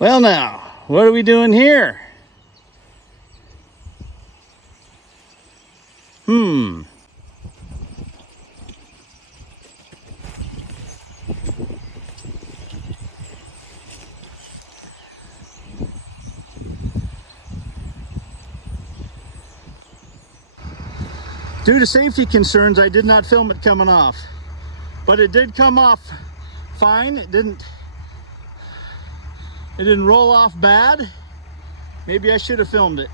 Well now, what are we doing here? Due to safety concerns, I did not film it coming off, but it did come off fine. It didn't roll off bad. Maybe I should have filmed it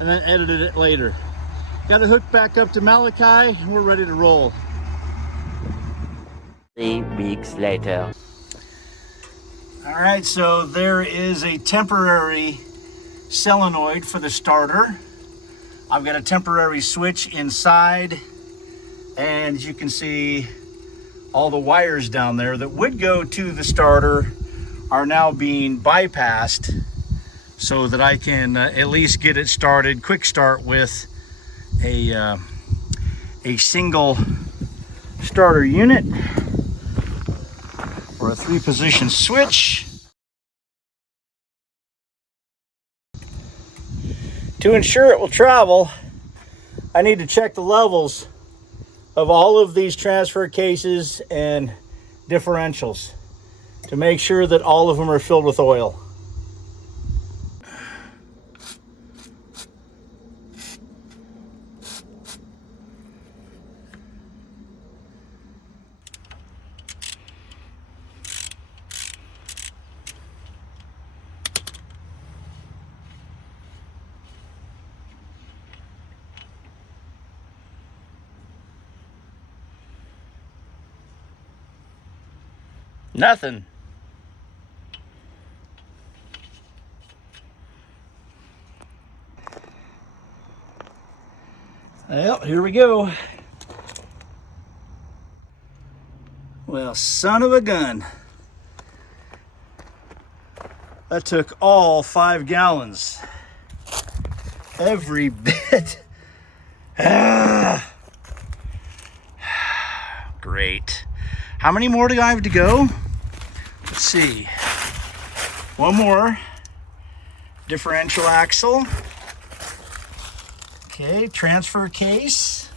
and then edited it later. Got it hooked back up to Malachi and we're ready to roll. 3 weeks later. All right, so there is a temporary solenoid for the starter. I've got a temporary switch inside, and as you can see, all the wires down there that would go to the starter are now being bypassed so that I can at least get it started, quick start with a single starter unit or a 3-position switch. To ensure it will travel, I need to check the levels of all of these transfer cases and differentials to make sure that all of them are filled with oil. Nothing. Well, here we go. Well, son of a gun. That took all 5 gallons. Every bit. Great. How many more do I have to go? Let's see. One more. Differential axle. Okay, transfer case.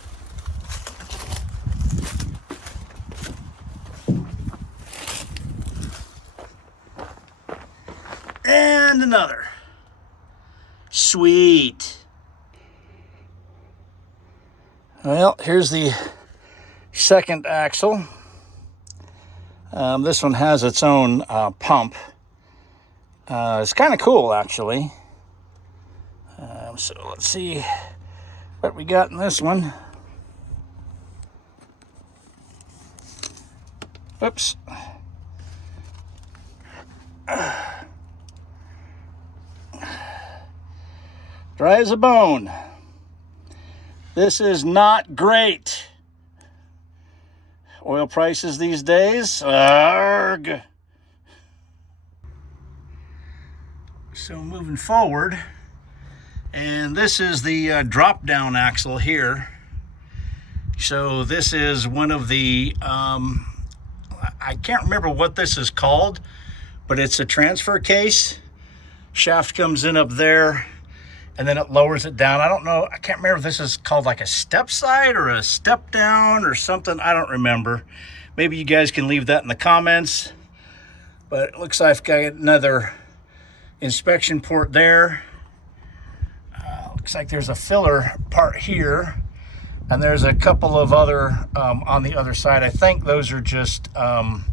And another. Sweet. Well, here's the second axle. This one has its own pump. It's kind of cool, actually. So let's see what we got in this one. Whoops. Dry as a bone. This is not great. Oil prices these days. Arg. So moving forward, and this is the drop down axle here. So this is one of the, I can't remember what this is called, but it's a transfer case. Shaft comes in up there and then it lowers it down. I don't know, I can't remember if this is called like a step side or a step down or something. I don't remember. Maybe you guys can leave that in the comments. But it looks like I've got another inspection port there. Looks like there's a filler part here. And there's a couple of other on the other side. I think those are just, I'm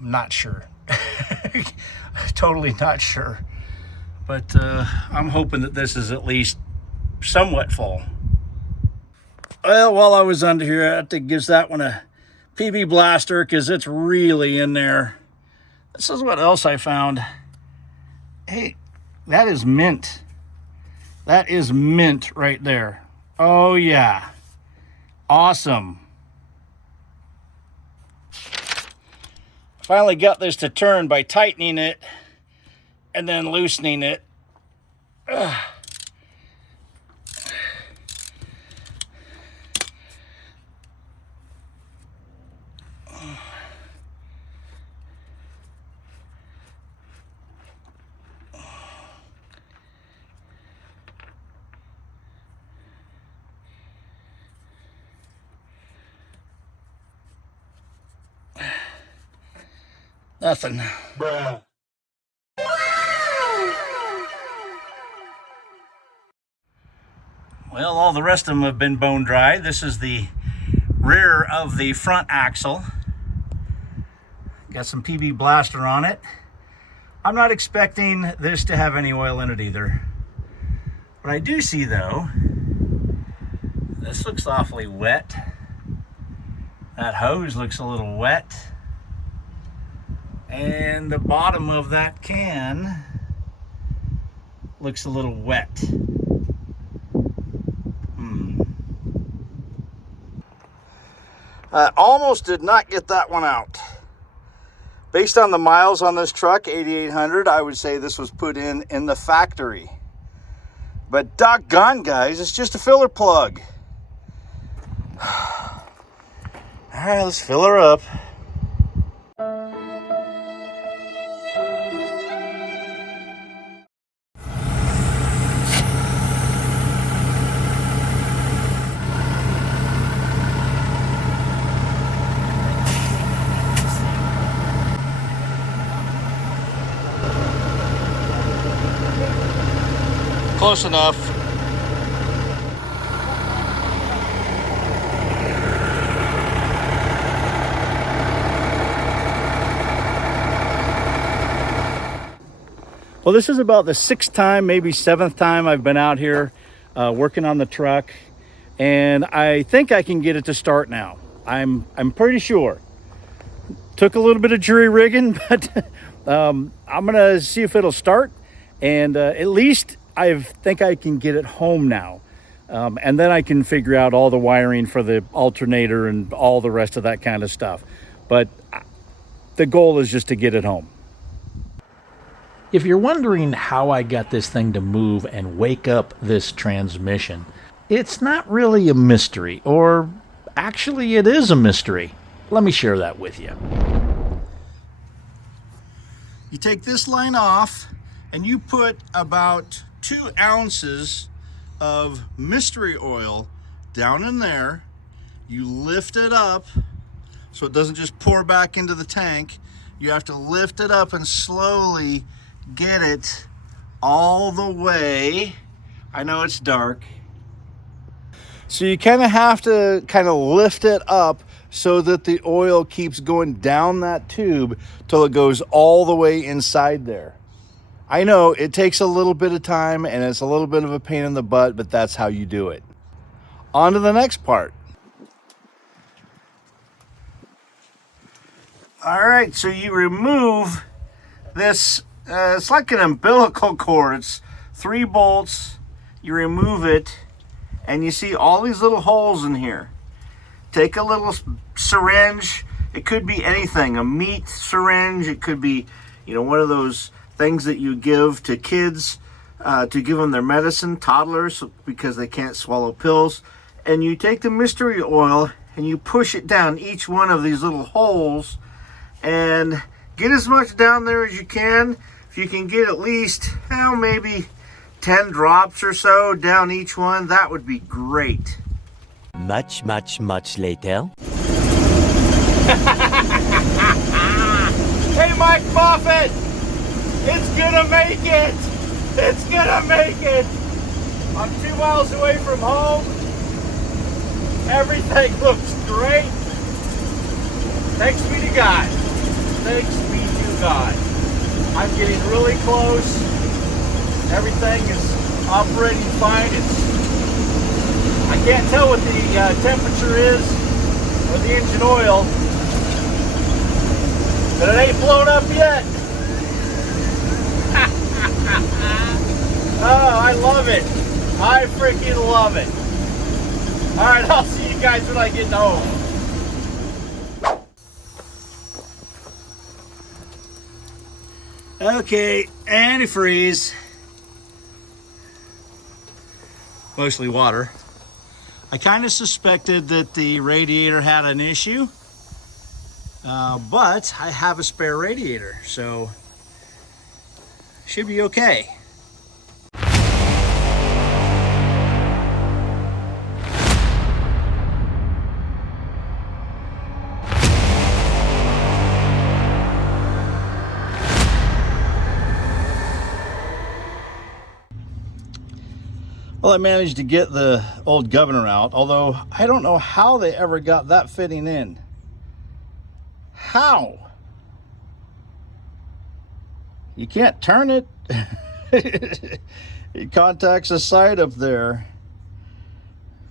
not sure. Totally not sure. But I'm hoping that this is at least somewhat full. Well, while I was under here, I have to give that one a PB blaster because it's really in there. This is what else I found. Hey, that is mint. That is mint right there. Oh yeah, awesome. Finally got this to turn by tightening it and then loosening it. Ugh. Nothing. Bruh. Well, all the rest of them have been bone dry. This is the rear of the front axle. Got some PB blaster on it. I'm not expecting this to have any oil in it either. What I do see though, this looks awfully wet. That hose looks a little wet. And the bottom of that can looks a little wet. I almost did not get that one out. Based on the miles on this truck, 8,800, I would say this was put in the factory. But doggone, guys, it's just a filler plug. All right, let's fill her up. Close enough. Well, this is about the 6th time, maybe 7th time I've been out here working on the truck, and I think I can get it to start now. I'm pretty sure. Took a little bit of jury rigging, but I'm gonna see if it'll start, and at least I think I can get it home now. And then I can figure out all the wiring for the alternator and all the rest of that kind of stuff. But the goal is just to get it home. If you're wondering how I got this thing to move and wake up this transmission, it's not really a mystery, or actually it is a mystery. Let me share that with you. You take this line off and you put about 2 ounces of mystery oil down in there. You lift it up so it doesn't just pour back into the tank. You have to lift it up and slowly get it all the way. I know it's dark. So you kind of have to lift it up so that the oil keeps going down that tube till it goes all the way inside there. I know it takes a little bit of time and it's a little bit of a pain in the butt, but that's how you do it. On to the next part. All right, so you remove this, it's like an umbilical cord. It's 3 bolts, you remove it, and you see all these little holes in here. Take a little syringe, it could be anything, a meat syringe, it could be, one of those things that you give to kids to give them their medicine, toddlers, because they can't swallow pills. and you take the mystery oil and you push it down each one of these little holes and get as much down there as you can. If you can get at least, maybe 10 drops or so down each one, that would be great. Much later. Hey, Mike Buffett! It's gonna make it! It's gonna make it! I'm 2 miles away from home. Everything looks great. Thanks be to God. Thanks be to God. I'm getting really close. Everything is operating fine. I can't tell what the temperature is with the engine oil, but it ain't blown up yet. Oh, I love it. I freaking love it. All right, I'll see you guys when I get home. Okay, antifreeze. Mostly water. I kind of suspected that the radiator had an issue, but I have a spare radiator, so should be okay. Well, I managed to get the old governor out, although I don't know how they ever got that fitting in. How? You can't turn it. It contacts a side up there.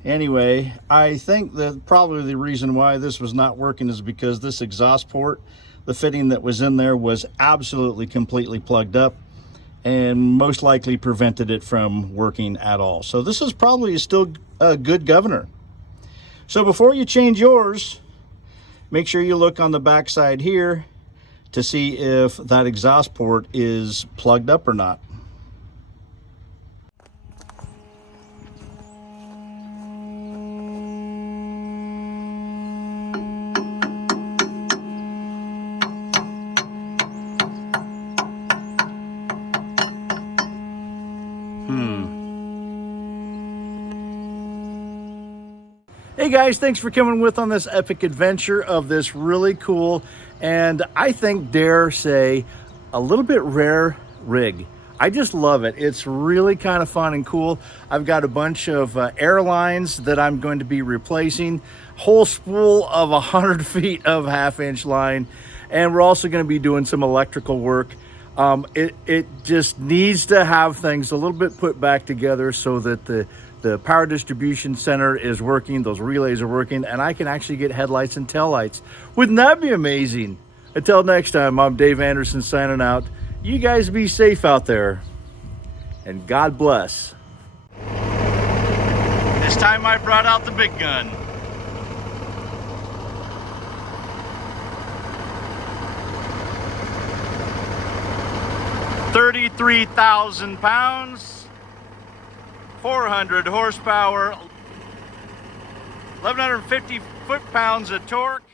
Anyway, I think that probably the reason why this was not working is because this exhaust port, the fitting that was in there, was absolutely completely plugged up and most likely prevented it from working at all. So this is probably still a good governor. So before you change yours, make sure you look on the back side here to see if that exhaust port is plugged up or not. Hey guys, thanks for coming with on this epic adventure of this really cool and I think dare say a little bit rare rig. I just love it. It's really kind of fun and cool. I've got a bunch of airlines that I'm going to be replacing, whole spool of 100 feet of 1/2-inch line, and we're also going to be doing some electrical work. It just needs to have things a little bit put back together so that the power distribution center is working, those relays are working, and I can actually get headlights and taillights. Wouldn't that be amazing? Until next time, I'm Dave Anderson signing out. You guys be safe out there, and God bless. This time I brought out the big gun. £33,000. 400 horsepower, 1,150 foot-pounds of torque.